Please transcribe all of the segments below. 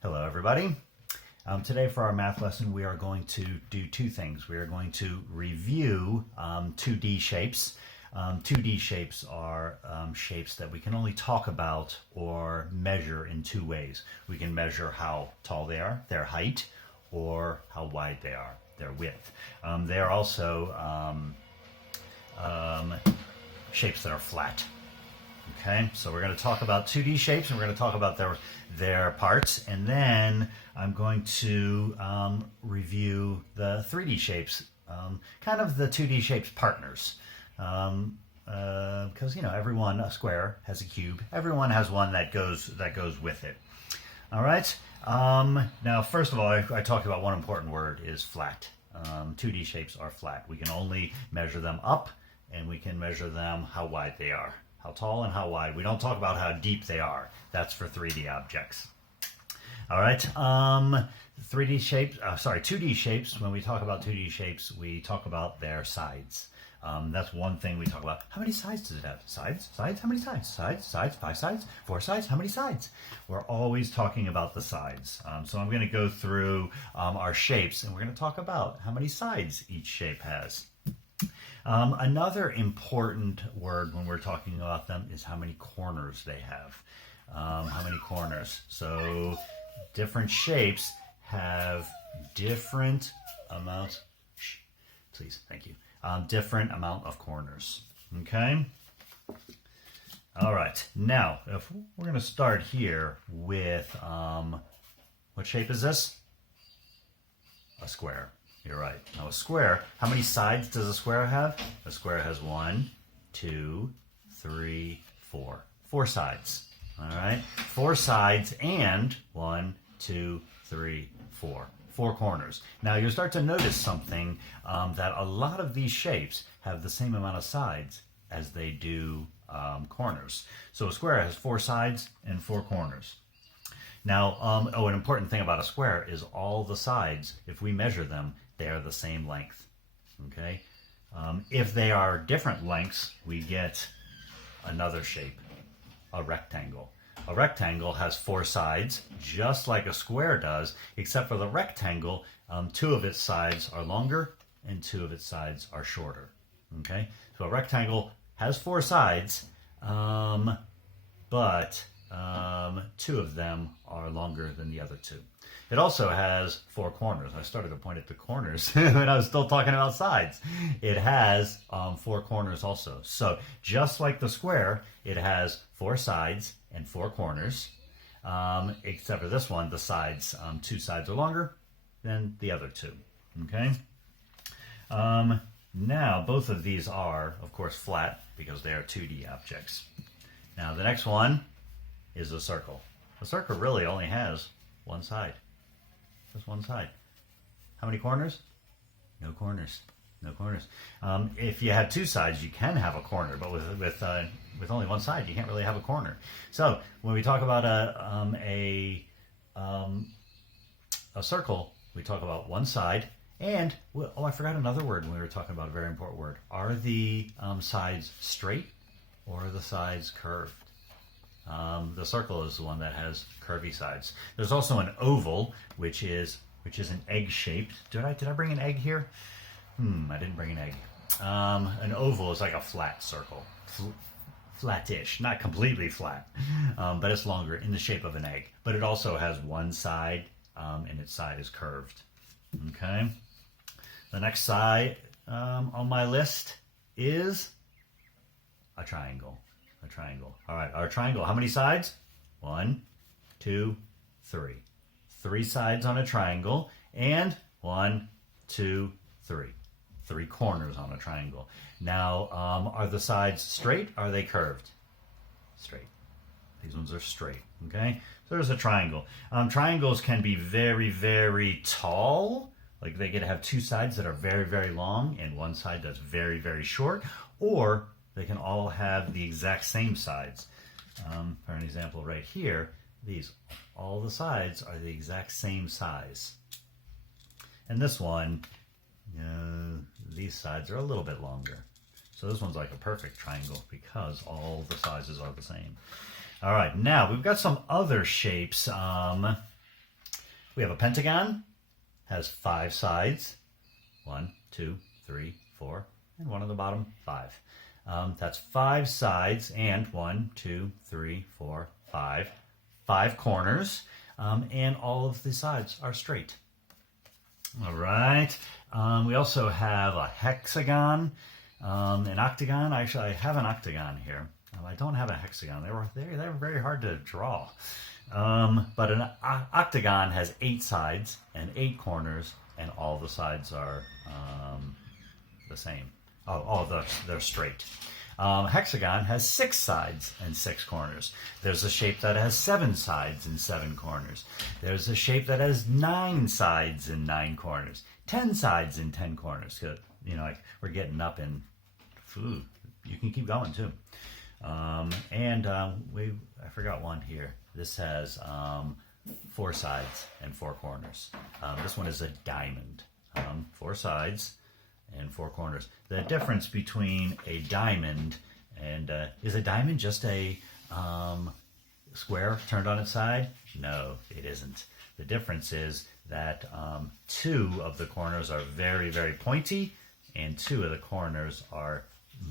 Hello, everybody. Today for our math lesson, we are going to do two things. We are going to review 2D shapes. 2D shapes are shapes that we can only talk about or measure in two ways. We can measure how tall they are, their height, or how wide they are, their width. They are also shapes that are flat. Okay, so we're going to talk about 2D shapes, and we're going to talk about their parts, and then I'm going to review the 3D shapes, kind of the 2D shapes partners, because everyone, a square has a cube. Everyone has one that goes with it. All right. Now, first of all, I talked about one important word is flat. 2D shapes are flat. We can only measure them up, and we can measure them how wide they are. How tall and how wide. We don't talk about how deep they are. That's for 3D objects. All right. 2D shapes, when we talk about 2D shapes, we talk about their sides. That's one thing we talk about. How many sides does it have? Sides? How many sides? Sides? 5 sides? 4 sides? How many sides? We're always talking about the sides. So I'm going to go through our shapes, and we're going to talk about how many sides each shape has. Another important word when we're talking about them is how many corners they have. How many corners. So different shapes have different amounts. Please, thank you. Different amount of corners. Okay? All right. Now, if we're going to start here with, what shape is this? A square. You're right. Now a square, how many sides does a square have? A square has 1, 2, 3, 4. 4 sides. All right? 4 sides and 1, 2, 3, 4. 4 corners. Now you'll start to notice something, that a lot of these shapes have the same amount of sides as they do corners. So a square has 4 sides and 4 corners. Now, an important thing about a square is all the sides, if we measure them, they are the same length. Okay? If they are different lengths, we get another shape, a rectangle. A rectangle has 4 sides, just like a square does, except for the rectangle, 2 of its sides are longer and 2 of its sides are shorter. Okay? So a rectangle has 4 sides, but 2 of them are longer than the other 2. It also has 4 corners. I started to point at the corners when I was still talking about sides. It has 4 corners also. So just like the square, it has 4 sides and 4 corners, except for this one, the sides, 2 sides are longer than the other 2. Okay? Now, both of these are, of course, flat because they are 2D objects. Now, the next one is a circle. A circle really only has one side. Just one side. How many corners? No corners. No corners. If you have 2 sides, you can have a corner, but with only one side, you can't really have a corner. So when we talk about a circle, we talk about one side. And I forgot another word when we were talking about a very important word. Are the sides straight or are the sides curved? The circle is the one that has curvy sides. There's also an oval, which is an egg shaped. Did I bring an egg here? I didn't bring an egg. An oval is like a flat circle, flattish, not completely flat, but it's longer in the shape of an egg. But it also has one side, and its side is curved. Okay. The next side on my list is a triangle. A triangle. All right, our triangle. How many sides? 1, 2, 3. 3 sides on a triangle, and 1, 2, 3. 3 corners on a triangle. Now, are the sides straight? Or are they curved? Straight. These ones are straight. Okay, so there's a triangle. Triangles can be very, very tall. Like they could have 2 sides that are very, very long, and one side that's very, very short, or they can all have the exact same sides. For an example right here, all the sides are the exact same size. And this one, these sides are a little bit longer. So this one's like a perfect triangle because all the sizes are the same. All right, now we've got some other shapes We have a pentagon, has 5 sides. 1, 2, 3, 4, and 1 on the bottom, 5. That's 5 sides and 1, 2, 3, 4, 5. 5 corners, and all of the sides are straight. All right. We also have a hexagon, an octagon. Actually, I have an octagon here. I don't have a hexagon. They're very hard to draw. But an octagon has 8 sides and 8 corners, and all the sides are the same. They're straight. Hexagon has 6 sides and 6 corners. There's a shape that has 7 sides and 7 corners. There's a shape that has 9 sides and 9 corners. 10 sides and 10 corners. Like we're getting up in food. You can keep going too. I forgot one here. This has 4 sides and 4 corners. This one is a diamond. 4 sides and 4 corners. The difference between a diamond and is a diamond just a square turned on its side? No, it isn't. The difference is that 2 of the corners are very, very pointy, and 2 of the corners are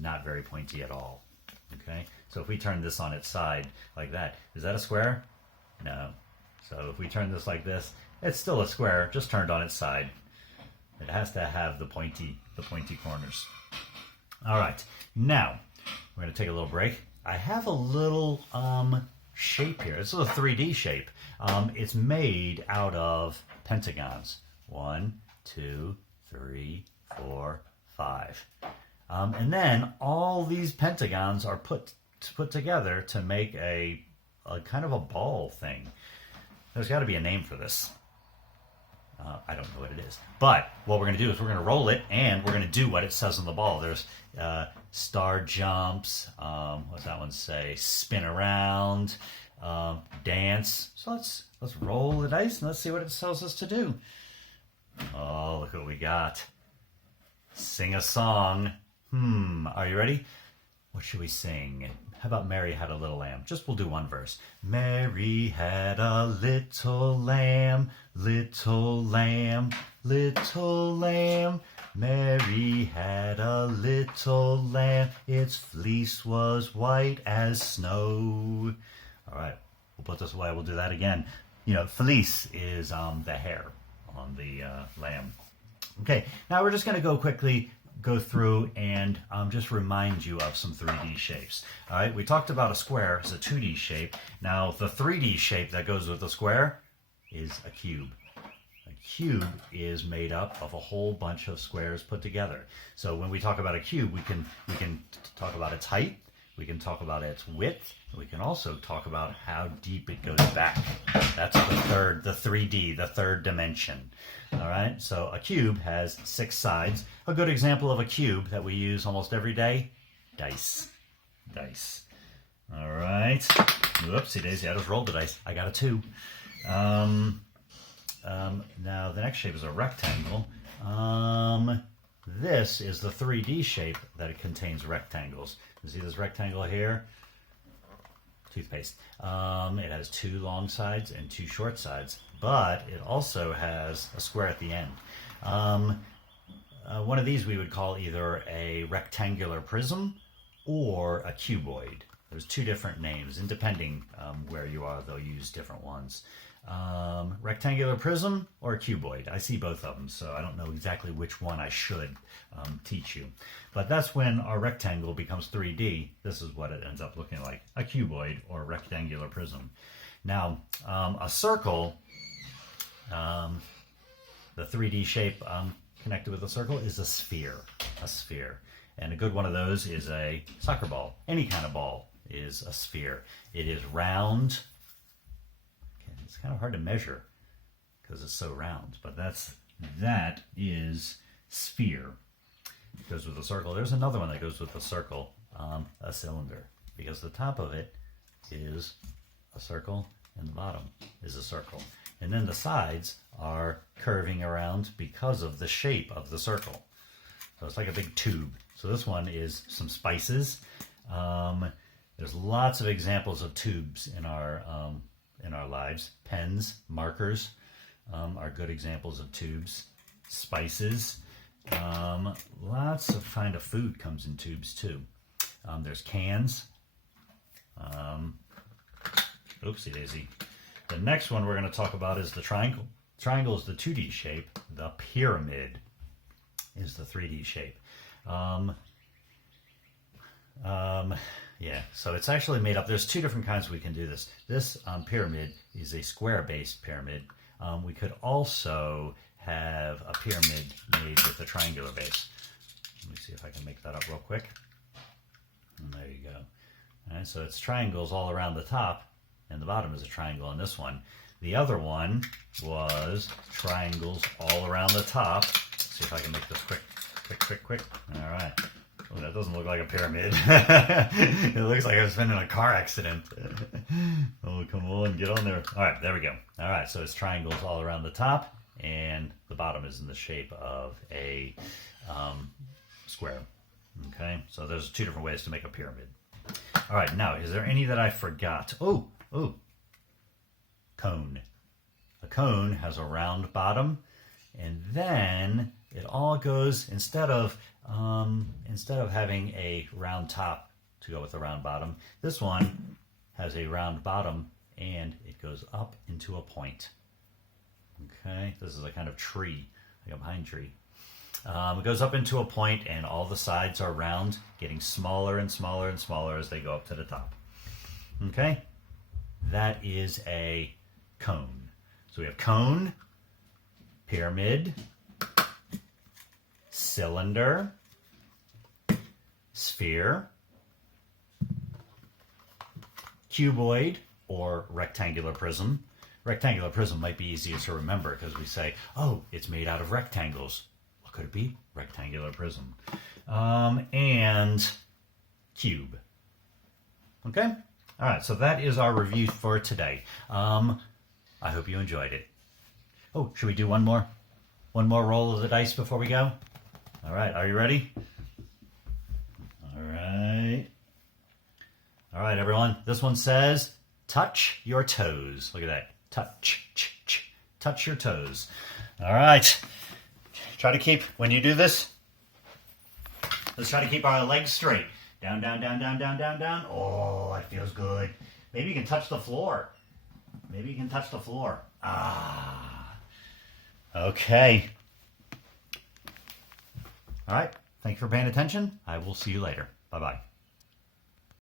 not very pointy at all. Okay, so if we turn this on its side like that, is that a square? No. So if we turn this like this, it's still a square, just turned on its side. It has to have the pointy corners. All right, now we're going to take a little break. I have a little shape here. This is a 3D shape. It's made out of pentagons. 1, 2, 3, 4, 5. And then all these pentagons are put together to make a kind of a ball thing. There's got to be a name for this. I don't know what it is. But what we're going to do is we're going to roll it, and we're going to do what it says on the ball. There's star jumps. What's that one say? Spin around, dance. So let's roll the dice and let's see what it tells us to do. Oh, look what we got. Sing a song. Are you ready? What should we sing? How about Mary Had a Little Lamb? We'll do one verse. Mary had a little lamb, little lamb, little lamb. Mary had a little lamb, its fleece was white as snow. All right, we'll put this away. We'll do that again. Fleece is the hair on the lamb. Okay, now we're just going to go through and just remind you of some 3D shapes. All right, we talked about a square as a 2D shape. Now, the 3D shape that goes with the square is a cube. A cube is made up of a whole bunch of squares put together. So when we talk about a cube, we can talk about its height, we can talk about its width, and we can also talk about how deep it goes back. That's the 3D, the third dimension. All right, so a cube has 6 sides. A good example of a cube that we use almost every day, dice. Dice. All right. Whoopsie daisy, I just rolled the dice. I got a 2. Now the next shape is a rectangle. This is the 3D shape that it contains rectangles. You see this rectangle here? Toothpaste. It has 2 long sides and 2 short sides, but it also has a square at the end. One of these we would call either a rectangular prism or a cuboid. There's 2 different names, and depending where you are, they'll use different ones. Rectangular prism or cuboid. I see both of them, so I don't know exactly which one I should teach you. But that's when our rectangle becomes 3D. This is what it ends up looking like, a cuboid or rectangular prism. Now, a circle, the 3D shape connected with a circle is a sphere. A sphere. And a good one of those is a soccer ball. Any kind of ball is a sphere. It is round. It's kind of hard to measure because it's so round, but that is sphere. It goes with a circle. There's another one that goes with a circle, a cylinder, because the top of it is a circle and the bottom is a circle. And then the sides are curving around because of the shape of the circle. So it's like a big tube. So this one is some spices. There's lots of examples of tubes in our lives. Pens, markers, are good examples of tubes. Spices. Lots of kind of food comes in tubes too. There's cans. Oopsie daisy. The next one we're going to talk about is the triangle. Triangle is the 2D shape. The pyramid is the 3D shape. Yeah, so it's actually made up. There's two different kinds we can do this. This pyramid is a square-based pyramid. We could also have a pyramid made with a triangular base. Let me see if I can make that up real quick. And there you go. All right, so it's triangles all around the top, and the bottom is a triangle on this one. The other one was triangles all around the top. Let's see if I can make this quick. All right. Oh, that doesn't look like a pyramid. It looks like I was been in a car accident. Oh, come on, get on there. All right, there we go. All right, so it's triangles all around the top, and the bottom is in the shape of a square. Okay, so there's two different ways to make a pyramid. All right, now, is there any that I forgot? Oh, cone. A cone has a round bottom, and then it all goes, instead of having a round top to go with a round bottom, this one has a round bottom and it goes up into a point. Okay, this is a kind of tree, like a pine tree. It goes up into a point and all the sides are round, getting smaller and smaller and smaller as they go up to the top. Okay, that is a cone. So we have cone, pyramid, cylinder, sphere, cuboid, or rectangular prism. Rectangular prism might be easiest to remember because we say, oh, it's made out of rectangles. What could it be? Rectangular prism. And cube. Okay? All right, so that is our review for today. I hope you enjoyed it. Oh, should we do one more? One more roll of the dice before we go? All right, are you ready? All right. All right, everyone. This one says, touch your toes. Look at that. Touch your toes. All right. Try to keep, when you do this, let's try to keep our legs straight. Down, down, down, down, down, down, down. Oh, that feels good. Maybe you can touch the floor. Okay. All right. Thank you for paying attention. I will see you later. Bye-bye.